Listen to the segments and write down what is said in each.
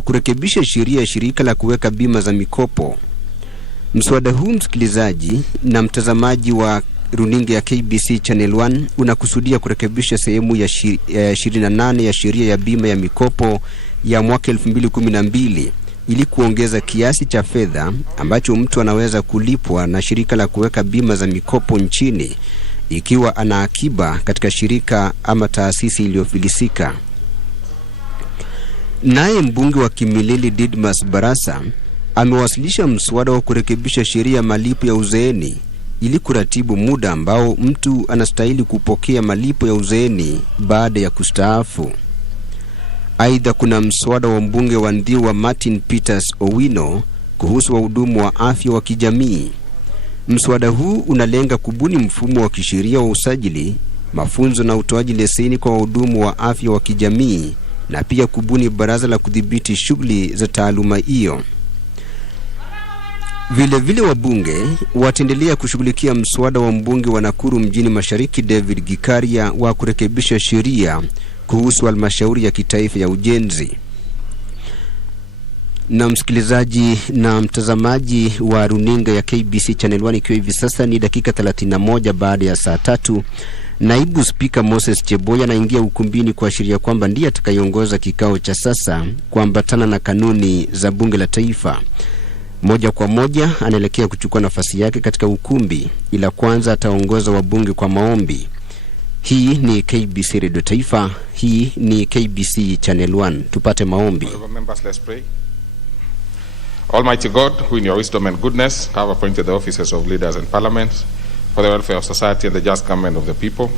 kurekebisha sheria ya shirika la kuweka bima za mikopo. Mswada huu, msikilizaji na mtazamaji wa runinga ya KBC Channel 1, unakusudia kurekebisha sehemu ya 28 ya sheria ya bima ya mikopo ya mwaka 2012 ili kuongeza kiasi cha fedha ambacho mtu anaweza kulipwa na shirika la kuweka bima za mikopo nchini ikiwa ana akiba katika shirika ama taasisi iliyofilisika. Naye mbunge wa Kimilili Didmas Barasa amewasilisha mswada wa kurekebisha sheria ya malipo ya uzeeni ili kuratibu muda ambao mtu anastahili kupokea malipo ya uzeeni baada ya kustaafu. Aidha, kuna mswada wa mbunge wa Ndhiwa Martin Peters Owino kuhusu wahudumu wa afya wa kijamii. Mswada huu unalenga kubuni mfumo wa kisheria wa usajili, mafunzo na utoaji leseni kwa wahudumu wa afya wa kijamii na pia kubuni baraza la kudhibiti shughuli za taaluma hiyo. Vile wabunge wataendelea kushughulikia mswada wa mbunge wa Nakuru mjini Mashariki David Gikaria wa kurekebisha sheria kuhusu halmashauri ya kitaifa ya ujenzi. Na msikilizaji na mtazamaji wa runinga ya KBC Channel 1, ikiwa hivi sasa ni dakika 31 baada ya saa 3, naibu spika Moses Cheboya anaingia ukumbini kuashiria kwamba ndiye atakayeongoza kikao cha sasa kuambatana na kanuni za bunge la taifa. Moja kwa moja anaelekea kuchukua nafasi yake katika ukumbi, ila kwanza ataongoza wabunge kwa maombi. Hii ni KBC Radio Taifa, hii ni KBC Channel 1. Tupate maombi. Members, let's pray. Almighty God, who in your wisdom and goodness have appointed the offices of leaders and parliaments for the welfare of society and the just government of the people,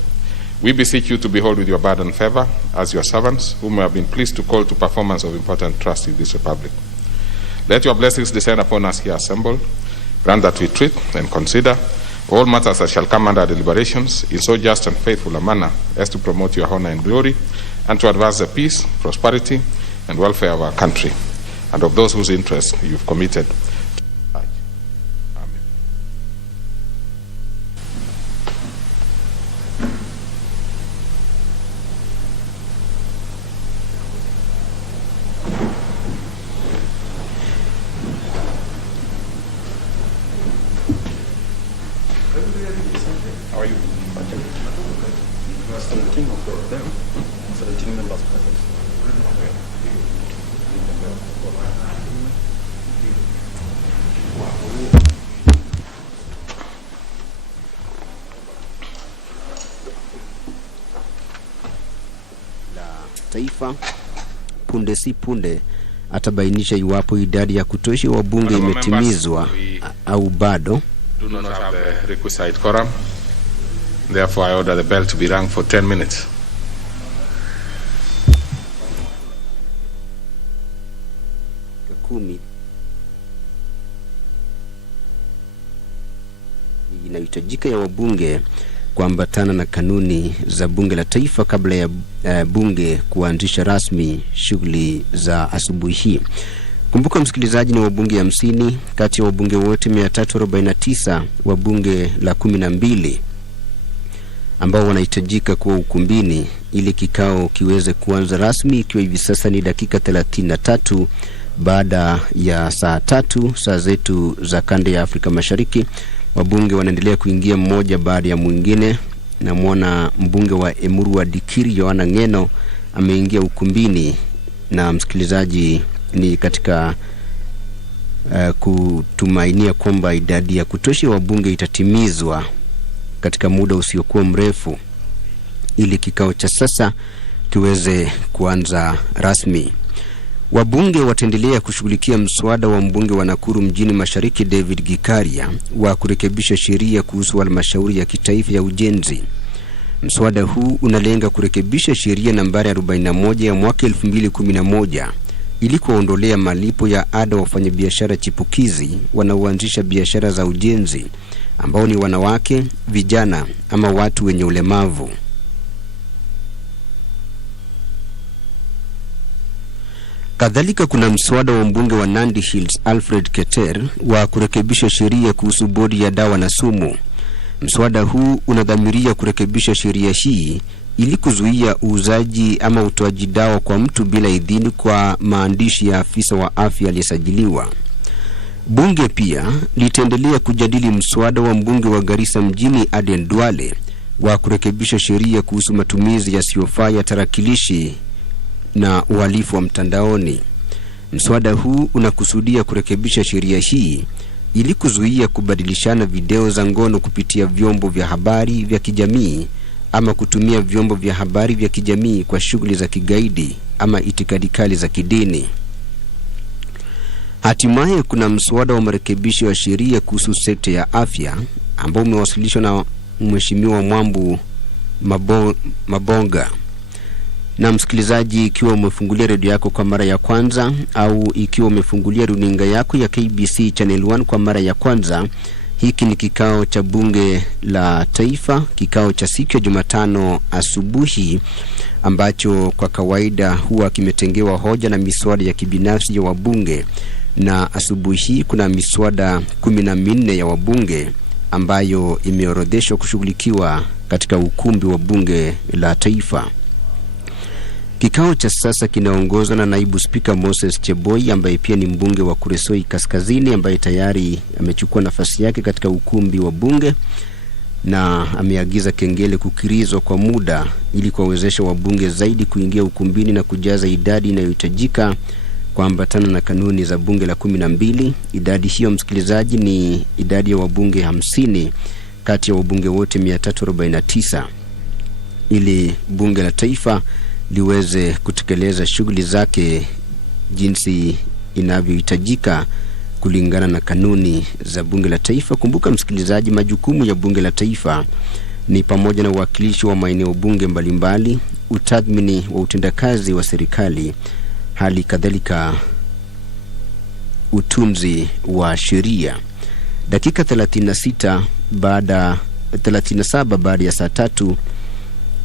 we beseech you to behold with your burden favor as your servants, whom you have been pleased to call to performance of important trust in this republic. Let your blessings descend upon us here assembled. Grant that we treat and consider all matters that shall come under deliberations in so just and faithful a manner as to promote your honor and glory, and to advance the peace, prosperity, and welfare of our country, and of those whose interests you've committed. Amen. How are you? 17 of them. 17 members present. Taifa punde si punde atabainisha iwapo idadi ya kutosha wabunge imetimizwa au bado. Do not have the requisite quorum. Therefore, I order the bell to be rung for 10 minutes. Inahitajika ya wabunge kuambatana na kanuni za bunge la taifa kabla ya bunge kuanzisha rasmi shughuli za asubuhi hii. Kumbuka msikilizaji, ni wabunge 50 kati ya wabunge wote 349 wa bunge la 12 ambao wanahitajika kuwa ukumbini ili kikao kiweze kuanza rasmi, ikiwa hivi sasa ni dakika 33 baada ya saa 3 saa zetu za kanda ya Afrika Mashariki. Wabunge wanaendelea kuingia mmoja baada ya mwingine, na muona mbunge wa Emuru wa Dikiri Yohana Ngeno ameingia ukumbini, na msikilizaji ni katika kutumainia kwamba idadi ya kutosha wabunge itatimizwa katika muda usiokuwa mrefu ili kikao cha sasa kiweze kuanza rasmi. Wabunge wataendelea kushughulikia mswada wa mbunge wa Nakuru mjini Mashariki David Gikaria wa kurekebisha sheria kuhusu halmashauri ya kitaifa ya ujenzi. Mswada huu unalenga kurekebisha sheria nambari 41 ya mwaka 2011 ili kuondolea malipo ya ada wafanyabiashara chipukizi wanaoanzisha biashara za ujenzi ambao ni wanawake, vijana ama watu wenye ulemavu. Kadhalika kuna mswada wa mbunge wa Nandi Hills Alfred Keter wa kurekebisha sheria kuhusu bodi ya dawa na sumu. Mswada huu unadhamiria kurekebisha sheria hii ili kuzuia uuzaji ama utoaji dawa kwa mtu bila idhini kwa maandishi ya afisa wa afya aliyesajiliwa. Bunge pia litaendelea kujadili mswada wa mbunge wa Garissa mjini Aden Duale wa kurekebisha sheria kuhusu matumizi yasiyofaa ya tarakilishi na uhalifu wa mtandaoni. Mswada huu unakusudia kurekebisha sheria hii ili kuzuia kubadilishana video za ngono kupitia vyombo vya habari vya kijamii ama kutumia vyombo vya habari vya kijamii kwa shughuli za kigaidi ama itikadi kali za kidini. Hatimaye kuna mswada wa marekebisho ya sheria kuhusu sekta ya afya ambao umewasilishwa na Mheshimiwa Mwambu Mabonga. Na msikilizaji, ikiwa umefungulia redio yako kwa mara ya kwanza au ikiwa umefungulia runinga yako ya KBC Channel 1 kwa mara ya kwanza, hiki ni kikao cha bunge la taifa, kikao cha siku ya Jumatano asubuhi ambacho kwa kawaida huwa kimetengewa hoja na miswada ya kibinafsi ya wabunge, na asubuhi hii kuna miswada 14 ya wabunge ambayo imeorodheshwa kushughulikiwa katika ukumbi wa bunge la taifa. Kikao cha sasa kinaongozwa na naibu spika Moses Cheboi ambaye pia ni mbunge wa Kuresoi Kaskazini, ambaye tayari amechukua nafasi yake katika ukumbi wa bunge na ameagiza kengele kukirizwa kwa muda ili kuwawezesha wabunge zaidi kuingia ukumbini na kujaza idadi inayohitajika kuambatana na kanuni za bunge la 12. Idadi hiyo, msikilizaji, ni idadi ya wabunge 50 kati ya wabunge wote 349 ili bunge la taifa liweze kutekeleza shughuli zake jinsi inavyohitajika kulingana na kanuni za bunge la taifa. Kumbuka msikilizaji, majukumu ya bunge la taifa ni pamoja na uwakilishi wa maeneo bunge mbalimbali, utathmini wa utendakazi wa serikali, hali kadhalika utunzi wa sheria. Dakika 37 baada ya saa 3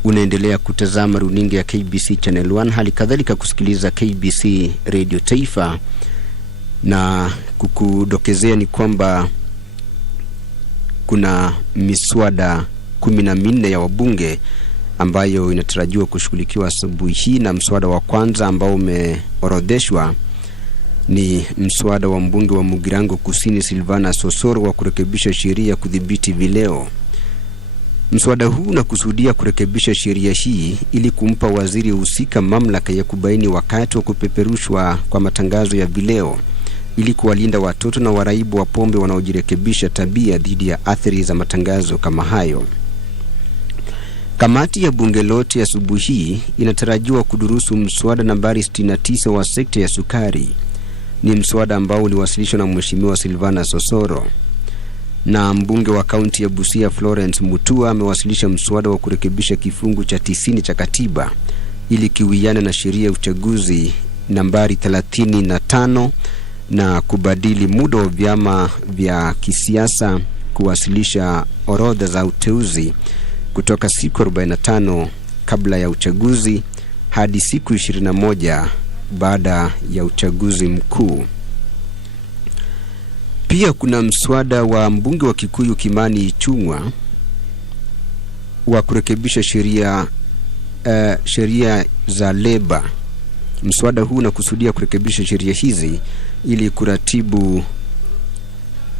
unaendelea kutazama runinga ya KBC Channel 1, hali kadhalika kusikiliza KBC Radio Taifa, na kukudokezea ni kwamba kuna miswada 14 ya wabunge ambayo inatarajiwa kushughulikiwa asubuhi hii, na mswada wa kwanza ambao umeorodheshwa ni mswada wa mbunge wa Mugirango Kusini Silvana Sosoro wa kurekebisha sheria kudhibiti vileo. Mswada huu unakusudia kurekebisha sheria hii ili kumpa waziri husika mamlaka ya kubaini wakati wa kupeperushwa kwa matangazo ya vileo ili kuwalinda watoto na waraibu wa pombe wanaojirekebisha tabia dhidi ya athari za matangazo kama hayo. Kamati ya bunge lote asubuhi hii inatarajiwa kudurusu mswada nambari 69 wa sekta ya sukari. Ni mswada ambao uliwasilishwa na Mheshimiwa Silvana Sosoro, na mbunge wa kaunti ya Busia Florence Mutua amewasilisha mswada wa kurekebisha kifungu cha 90 cha katiba ili kiwiane na sheria ya uchaguzi nambari 35 na kubadili muda wa vyama vya kisiasa kuwasilisha orodha za uteuzi kutoka siku 45 kabla ya uchaguzi hadi siku 21 baada ya uchaguzi mkuu. Pia kuna mswada wa mbunge wa Kikuyu Kimani Ichung'wa wa kurekebisha sheria za leba. Mswada huu unakusudia kurekebisha sheria hizi ili kuratibu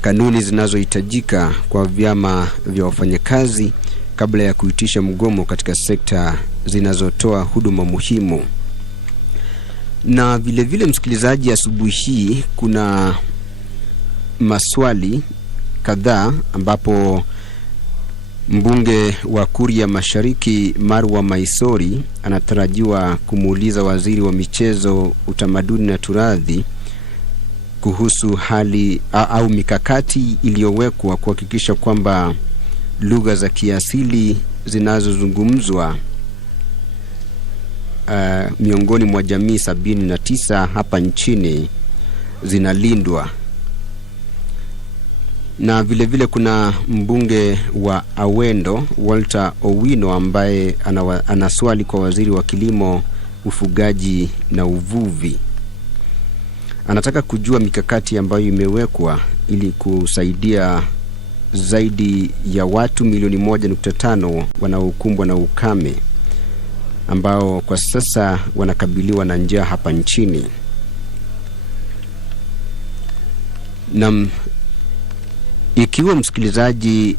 kanuni zinazohitajika kwa vyama vya wafanyakazi kabla ya kuitisha mgomo katika sekta zinazotoa huduma muhimu. Na vile vile msikilizaji, asubuhi hii kuna maswali kadhaa ambapo mbunge wa Kuria Mashariki Marwa Maisori anatarajiwa kumuuliza waziri wa michezo, utamaduni na turathi kuhusu hali au mikakati iliyowekwa kuhakikisha kwamba lugha za kiasili zinazozungumzwa miongoni mwa jamii 79 hapa nchini zinalindwa. Na vile vile kuna mbunge wa Awendo Walter Owino ambaye ana swali kwa waziri wa kilimo, ufugaji na uvuvi. Anataka kujua mikakati ambayo imewekwa ili kusaidia zaidi ya watu milioni 1.5 wanaokumbwa na ukame. ambao kwa sasa wanakabiliwa na njaa hapa nchini. Na ikiwa msikilizaji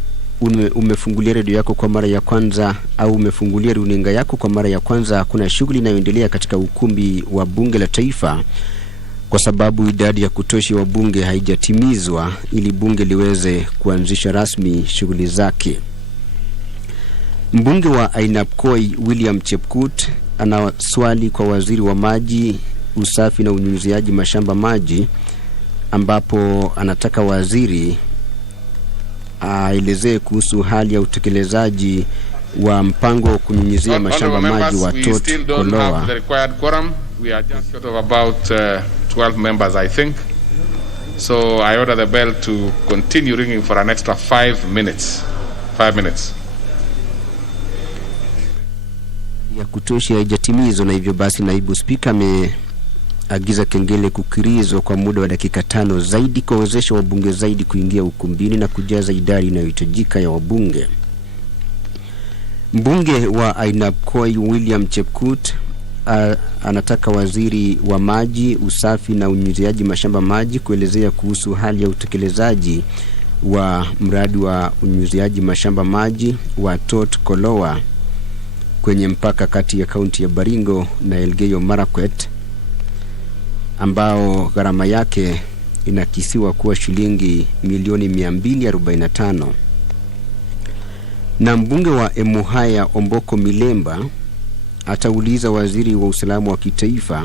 umefungulia redio yako kwa mara ya kwanza au umefungulia runinga yako kwa mara ya kwanza, kuna shughuli inayoendelea katika ukumbi wa bunge la taifa kwa sababu idadi ya kutosha wa bunge haijatimizwa ili bunge liweze kuanzisha rasmi shughuli zake. Mbunge wa Ainabkoi William Chepkut ana swali kwa waziri wa maji, usafi na unyunyiziaji mashamba maji, ambapo anataka waziri aelezee kuhusu hali ya utekelezaji wa mpango wa kunyunyizia mashamba maji wa Tot Koloa. We are just short of about 12 members, I think. So I order the bell to continue ringing for an extra 5 minutes. 5 minutes. Ya kutosha haijatimizwa, na hivyo basi naibu spika agiza kengele kukirizwa kwa muda wa dakika 5 zaidi kuwezesha wabunge zaidi kuingia ukumbini na kujaza idadi inayohitajika ya wabunge. Mbunge wa Ainabkoi William Chepkut anataka waziri wa maji, usafi na unyunyiziaji mashamba maji kuelezea kuhusu hali ya utekelezaji wa mradi wa unyunyiziaji mashamba maji wa Tot Koloa kwenye mpaka kati ya kaunti ya Baringo na Elgeyo Marakwet, ambao gharama yake inakisiwa kuwa shilingi milioni 245. Na mbunge wa Emuhaya Omboko Milemba atauliza waziri wa usalama wa kitaifa,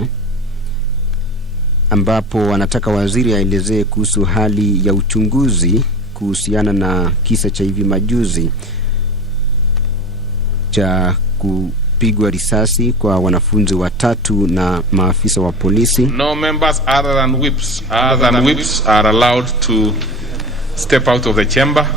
ambapo anataka waziri aelezee kuhusu hali ya uchunguzi kuhusiana na kisa cha hivi majuzi cha kupigwa risasi kwa wanafunzi 3 na maafisa wa polisi. No members other than whips are allowed to step out of the chamber.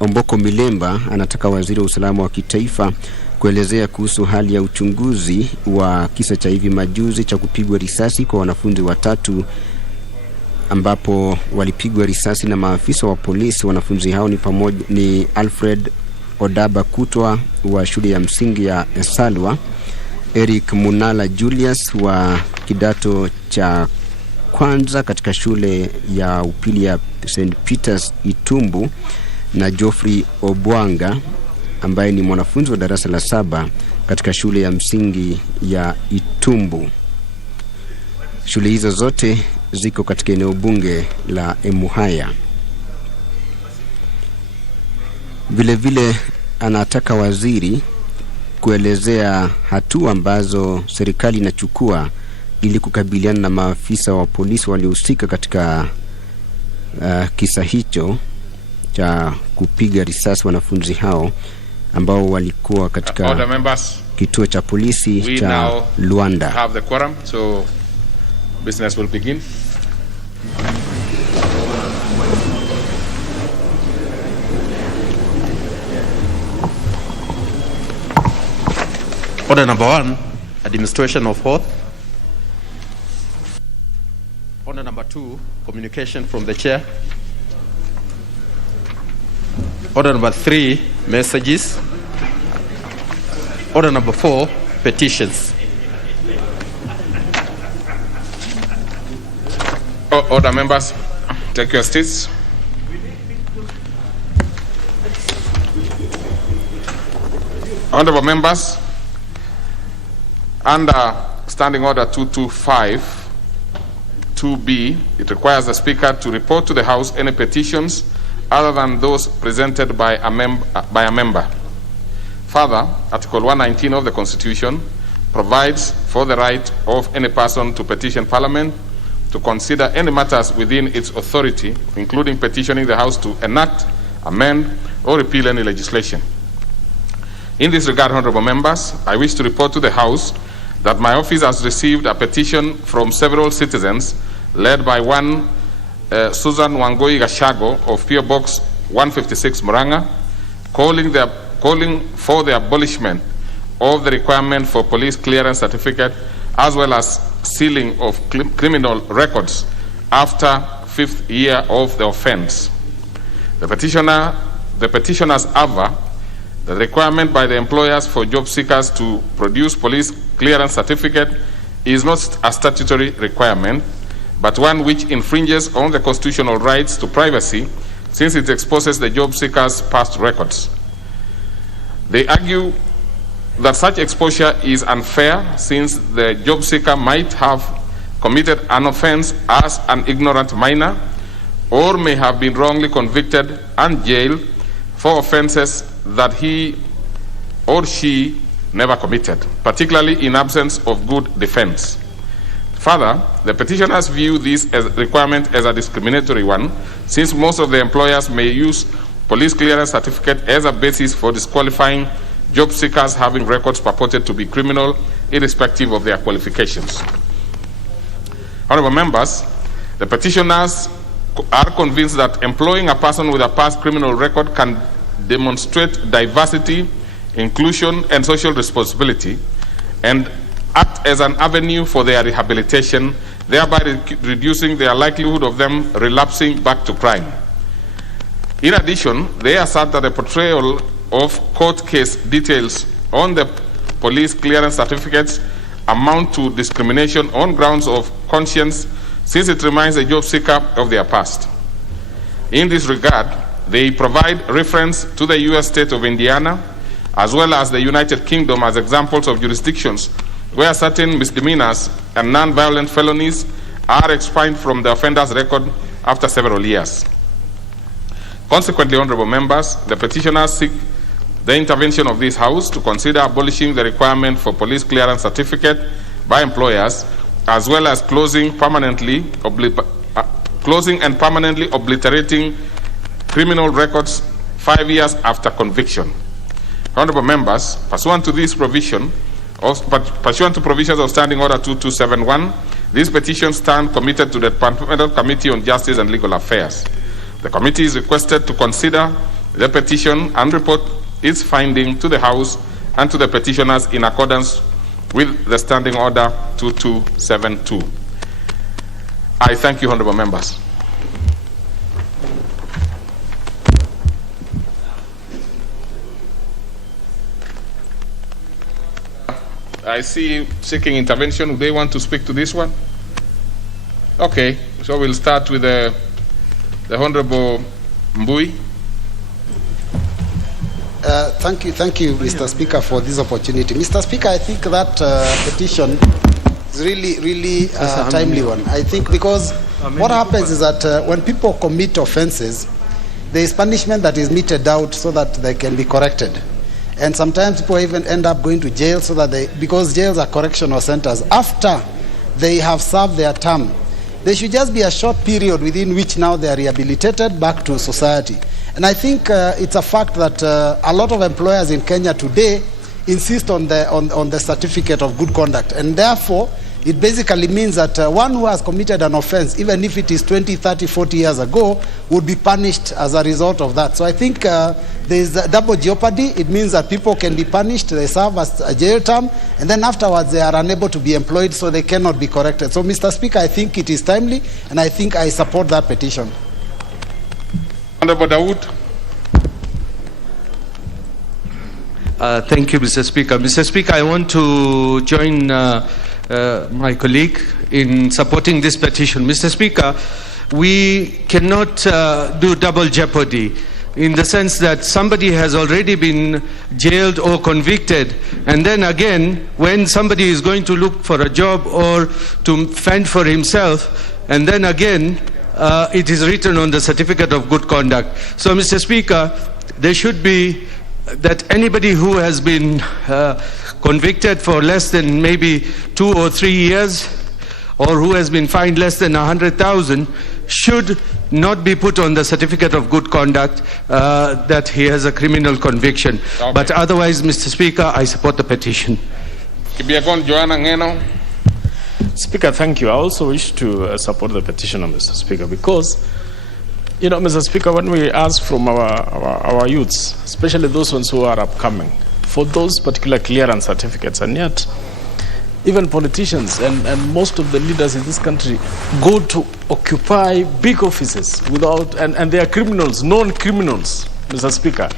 Omboko Milemba anataka waziri wa usalama wa kitaifa kuelezea kuhusu hali ya uchunguzi wa kisa cha hivi majuzi cha kupigwa risasi kwa wanafunzi 3 ambapo walipigwa risasi na maafisa wa polisi. Wanafunzi hao ni Alfred Odaba Kutwa wa shule ya msingi ya Esalwa, Eric Munala Julius wa kidato cha kwanza katika shule ya upili ya St. Peter's Itumbu, na Geoffrey Obwanga ambaye ni mwanafunzi wa darasa la 7 katika shule ya msingi ya Itumbu. Shule hizo zote ziko katika eneo bunge la Emuhaya. Vile anataka waziri kuelezea hatua ambazo serikali inachukua ili kukabiliana na maafisa wa polisi waliohusika katika kisa hicho cha kupiga risasi wanafunzi hao ambao walikuwa katika kituo cha polisi cha Luanda. Have the quorum, so business will begin. Order number 1, administration of oath. Order number 2, communication from the chair. Order number 3, messages. Order number 4, petitions. Order, members, take your seats. Honorable members, under Standing Order 225 2B, it requires the Speaker to report to the House any petitions other than those presented by a member. Further, Article 119 of the Constitution provides for the right of any person to petition Parliament to consider any matters within its authority, including petitioning the House to enact, amend, or repeal any legislation. In this regard, honorable members, I wish to report to the House that my office has received a petition from several citizens led by one Susan Wangoi Gashago of PO Box 156 Muranga, calling for the abolishment of the requirement for police clearance certificate as well as sealing of criminal records after 5th year of the offense. The petitioners aver the requirement by the employers for job seekers to produce police clearance certificate is not a statutory requirement, but one which infringes on the constitutional rights to privacy since it exposes the job seekers' past records. They argue that such exposure is unfair since the job seeker might have committed an offense as an ignorant minor or may have been wrongly convicted and jailed for offenses that he or she never committed, particularly in absence of good defense. Further, the petitioners view this requirement as a discriminatory one, since most of the employers may use police clearance certificate as a basis for disqualifying job seekers having records purported to be criminal, irrespective of their qualifications. Honorable members, the petitioners are convinced that employing a person with a past criminal record can demonstrate diversity, inclusion, and social responsibility, and act as an avenue for their rehabilitation, thereby reducing their likelihood of them relapsing back to crime. In addition, they assert that the portrayal of court case details on the police clearance certificates amount to discrimination on grounds of conscience, since it reminds the job seeker of their past. In this regard, they provide reference to the U.S. state of Indiana, as well as the United Kingdom, as examples of jurisdictions where certain misdemeanors and non-violent felonies are expunged from the offender's record after several years. Consequently, honorable members, the petitioners seek the intervention of this House to consider abolishing the requirement for police clearance certificate by employers, as well as closing and permanently obliterating criminal records 5 years after conviction. Honorable members, pursuant to provisions of Standing Order 2271, these petitions stand committed to the Departmental Committee on Justice and Legal Affairs. The committee is requested to consider the petition and report its finding to the House and to the petitioners in accordance with the Standing Order 2272. I thank you, honorable members. I see seeking intervention. Do they want to speak to this one? Okay, so we'll start with the Honorable Mbui. Thank you, Mr. Speaker, for this opportunity. Mr. Speaker, I think that petition is really a timely one. I think because what happens is that when people commit offenses, there is punishment that is meted out so that they can be corrected. And sometimes people even end up going to jail so that because jails are correctional centers, after they have served their term, there should just be a short period within which now they are rehabilitated back to society. And I think it's a fact that a lot of employers in Kenya today insist on the certificate of good conduct. And therefore, it basically means that one who has committed an offense, even if it is 20, 30, 40 years ago, would be punished as a result of that. So I think there is a double jeopardy. It means that people can be punished, they serve as a jail term, and then afterwards they are unable to be employed, so they cannot be corrected. So, Mr. Speaker, I think it is timely, and I think I support that petition. Honorable Dawood. Thank you, Mr. Speaker. Mr. Speaker, I want to join my colleague in supporting this petition. Mr. Speaker, we cannot do double jeopardy in the sense that somebody has already been jailed or convicted, and then again, when somebody is going to look for a job or to fend for himself, and then again, it is written on the certificate of good conduct. So, Mr. Speaker, there should be that anybody who has been convicted for less than maybe 2 or 3 years, or who has been fined less than 100,000, should not be put on the certificate of good conduct that he has a criminal conviction. Okay. But otherwise, Mr. Speaker, I support the petition. Speaker, thank you. I also wish to support the petition, Mr. Speaker, because, you know, Mr. Speaker, when we ask from our youths, especially those ones who are upcoming, for those particular clearance certificates, and yet even politicians and most of the leaders in this country go to occupy big offices without, and they are criminals, known criminals, Mr. Speaker.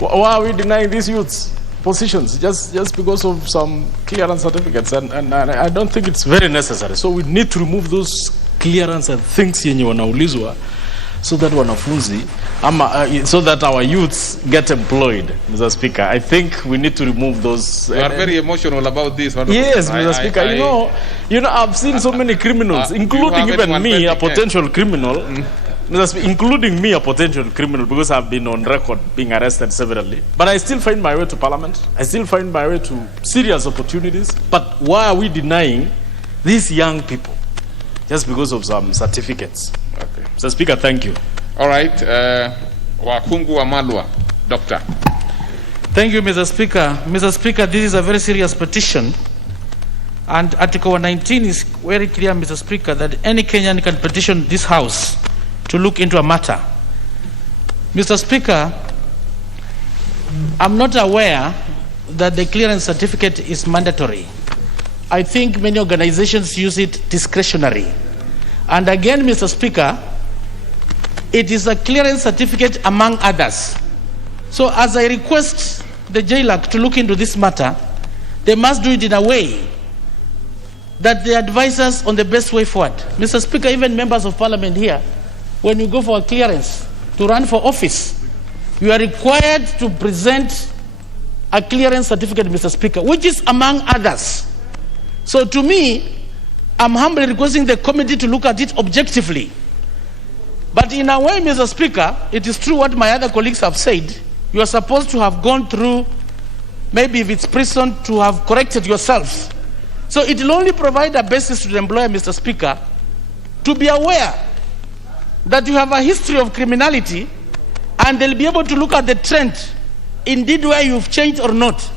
Why are we denying these youths positions just because of some clearance certificates? And I don't think it's very necessary. So we need to remove those clearance and things yenye wanaulizwa so that wanafunzi so that our youths get employed, Mr. Speaker. I think we need to remove those. You are very emotional about this. Yes, Mr. Speaker. You know, I've seen so many criminals, including even me, a potential criminal. Including me, a potential criminal, because I've been on record being arrested severally. But I still find my way to Parliament. I still find my way to serious opportunities. But why are we denying these young people just because of some certificates? Okay. Mr. Speaker, thank you. All right. Wakungu Wamalwa, Doctor. Thank you, Mr. Speaker. Mr. Speaker, this is a very serious petition. And Article 19 is very clear, Mr. Speaker, that any Kenyan can petition this House to look into a matter. Mr. Speaker, I'm not aware that the clearance certificate is mandatory. I think many organizations use it discretionary. And again, Mr. Speaker, it is a clearance certificate among others. So as I request the JLAC to look into this matter, they must do it in a way that they advise us on the best way forward. Mr. Speaker, even members of Parliament here, when you go for a clearance to run for office, you are required to present a clearance certificate, Mr. Speaker, which is among others. So to me, I'm humbly requesting the committee to look at it objectively. But in a way, Mr. Speaker, it is true what my other colleagues have said. You are supposed to have gone through, maybe if it's prison, to have corrected yourselves. So it will only provide a basis to the employer, Mr. Speaker, to be aware that you have a history of criminality, and they'll be able to look at the trend, indeed where you've changed or not.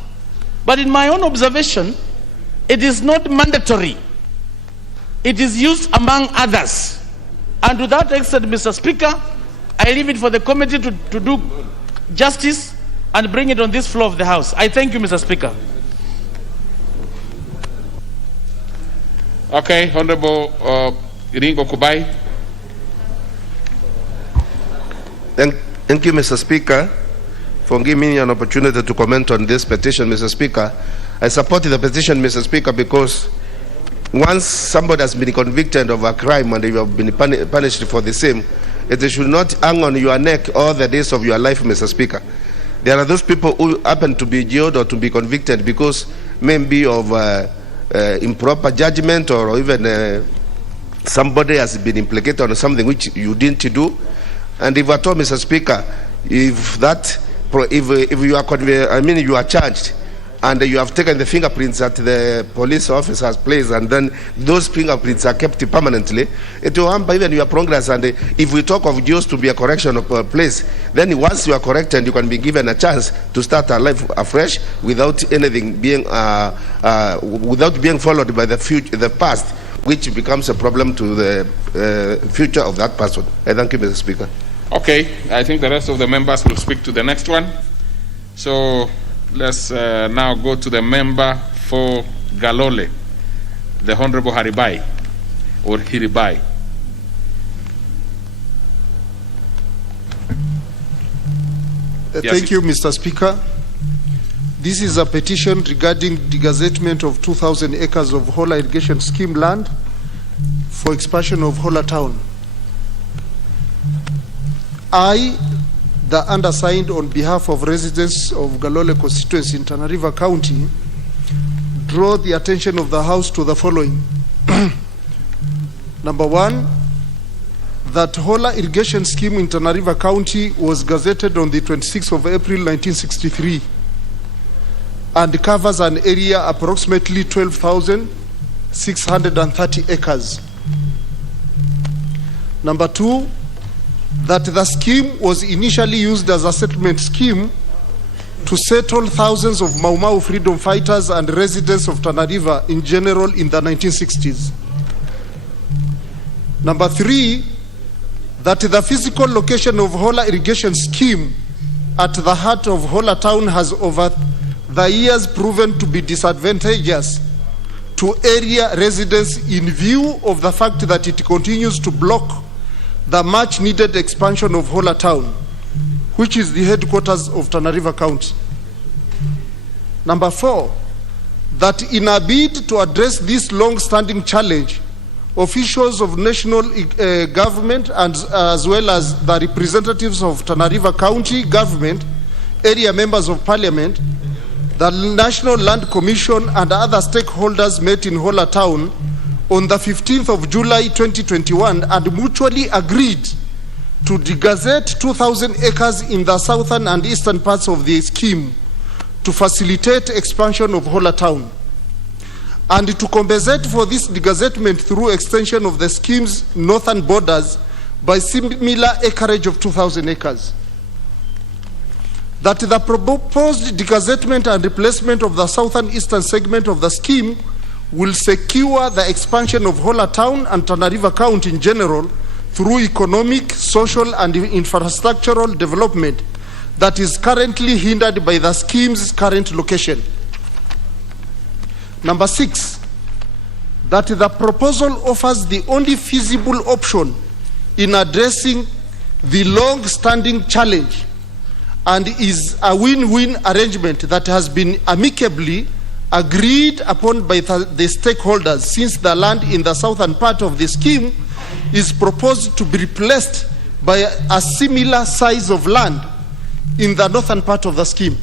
But in my own observation, it is not mandatory. It is used among others. And to that extent, Mr. Speaker, I leave it for the committee to do justice and bring it on this floor of the House. I thank you, Mr. Speaker. Okay, Honorable Iringo Kubai. Thank you, Mr. Speaker, for giving me an opportunity to comment on this petition, Mr. Speaker. I support the petition, Mr. Speaker, because once somebody has been convicted of a crime and you have been punished for the same, it should not hang on your neck all the days of your life, Mr. Speaker. There are those people who happen to be jailed or to be convicted because maybe of improper judgment, or even somebody has been implicated on something which you didn't do. And if at all, Mr. Speaker, if you are you are charged and you have taken the fingerprints that the police officer's place, and then those fingerprints are kept permanently, it will hamper even your progress. And if we talk of jails to be a correction of a place, then once you are corrected, you can be given a chance to start a life afresh without anything being without being followed by the past, which becomes a problem to the future of that person. I thank you, Mr. Speaker. Okay, I think the rest of the members will speak to the next one. So let's now go to the member for Galole, the Honorable Haribai, or Hiribai. Thank you, Mr. Speaker. This is a petition regarding degazettement of 2,000 acres of Hola Irrigation Scheme land for expansion of Hola Town. I, the undersigned, on behalf of residents of Galole constituency in Tana River County, draw the attention of the House to the following. Number one, that Hola Irrigation Scheme in Tana River County was gazetted on the 26th of April 1963 and covers an area approximately 12,630 acres. Number two, that the scheme was initially used as a settlement scheme to settle thousands of Mau Mau freedom fighters and residents of Tana River in general in the 1960s. Number three, that the physical location of Hola Irrigation Scheme at the heart of Hola Town has over the years proven to be disadvantageous to area residents in view of the fact that it continues to block the much needed expansion of Hola Town, which is the headquarters of Tana River County. Number 4, that in a bid to address this long-standing challenge, officials of national government and as well as the representatives of Tana River County government, area members of parliament, the National Land Commission and other stakeholders met in Hola Town on the 15th of July 2021 and mutually agreed to degazette 2,000 acres in the southern and eastern parts of the scheme to facilitate expansion of Hola Town, and to compensate for this degazettement through extension of the scheme's northern borders by similar acreage of 2,000 acres. That the proposed degazettement and replacement of the southern eastern segment of the scheme will secure the expansion of Hola Town and Tana River County in general through economic, social, and infrastructural development that is currently hindered by the scheme's current location. Number 6, that the proposal offers the only feasible option in addressing the long-standing challenge and is a win-win arrangement that has been amicably agreed upon by the stakeholders, since the land in the southern part of the scheme is proposed to be replaced by a similar size of land in the northern part of the scheme.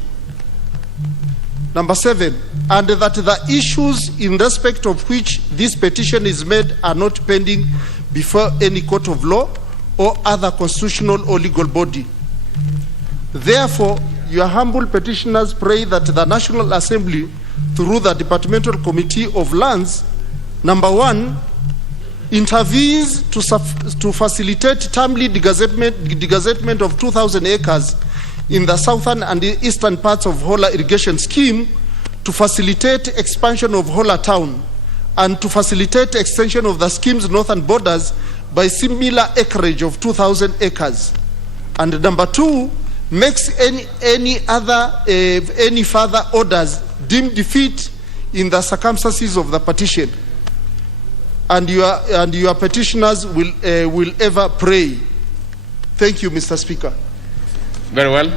Number 7, and that the issues in respect of which this petition is made are not pending before any court of law or other constitutional or legal body. Therefore, your humble petitioners pray that the National Assembly, through the Departmental Committee of Lands, number 1, intervenes to facilitate timely degazettement of 2,000 acres in the southern and eastern parts of Hola irrigation scheme, to facilitate expansion of Hola Town, and to facilitate extension of the scheme's northern borders by similar acreage of 2,000 acres. And number 2, makes any further orders deemed defeat in the circumstances of the petition. And your petitioners will ever pray. Thank you, Mr. Speaker. Very well.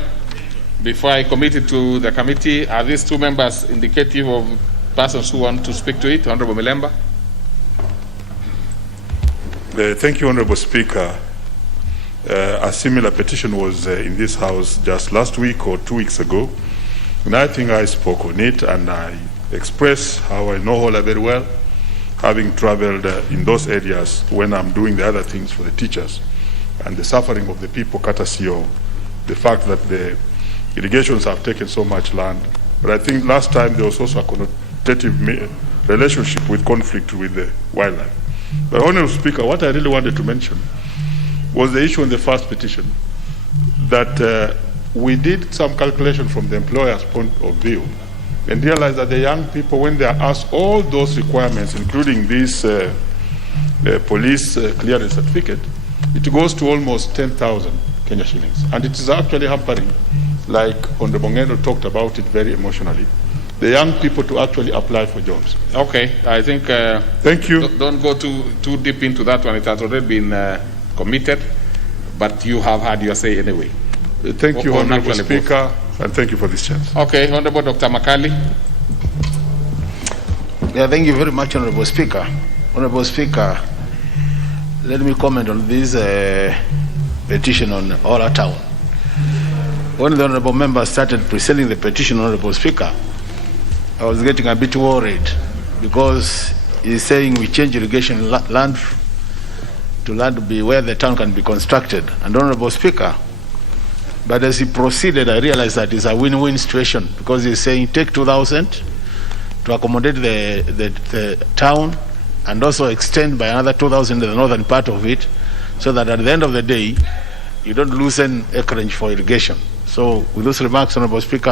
Before I commit it to the committee, are these two members indicative of persons who want to speak to it? Honorable Milemba. Thank you, Honorable Speaker. A similar petition was in this House just last week or 2 weeks ago, and I think I spoke on it and I expressed how I know Hola very well, having traveled in those areas when I'm doing the other things for the teachers, and the suffering of the people courtesy of the fact that the irrigations have taken so much land. But I think last time there was also a connotative relationship with conflict with the wildlife. But Honorable Speaker, what I really wanted to mention was the issue in the first petition, that we did some calculation from the employer's point of view and realized that the young people, when they are asked all those requirements, including this police clearance certificate, it goes to almost 10,000 Kenya shillings. And it is actually hampering, like Honorable Ngeno talked about it very emotionally, the young people to actually apply for jobs. Okay, I think thank you. Don't go too deep into that one. It has already been committed, but you have had your say anyway. Thank you, Honorable Speaker, and thank you for this chance. Okay, Honorable Dr. Makali. Yeah, thank you very much, Honorable Speaker. Honorable Speaker, let me comment on this petition on Hola Town. When the Honorable Member started presenting the petition, Honorable Speaker, I was getting a bit worried because he's saying we change irrigation land to land to be where the town can be constructed. And Honorable Speaker, but as he proceeded, I realized that it's a win-win situation, because he's saying take 2,000 to accommodate the town and also extend by another 2,000 to the northern part of it, so that at the end of the day, you don't loosen acreage for irrigation. So with those remarks, Honorable Speaker,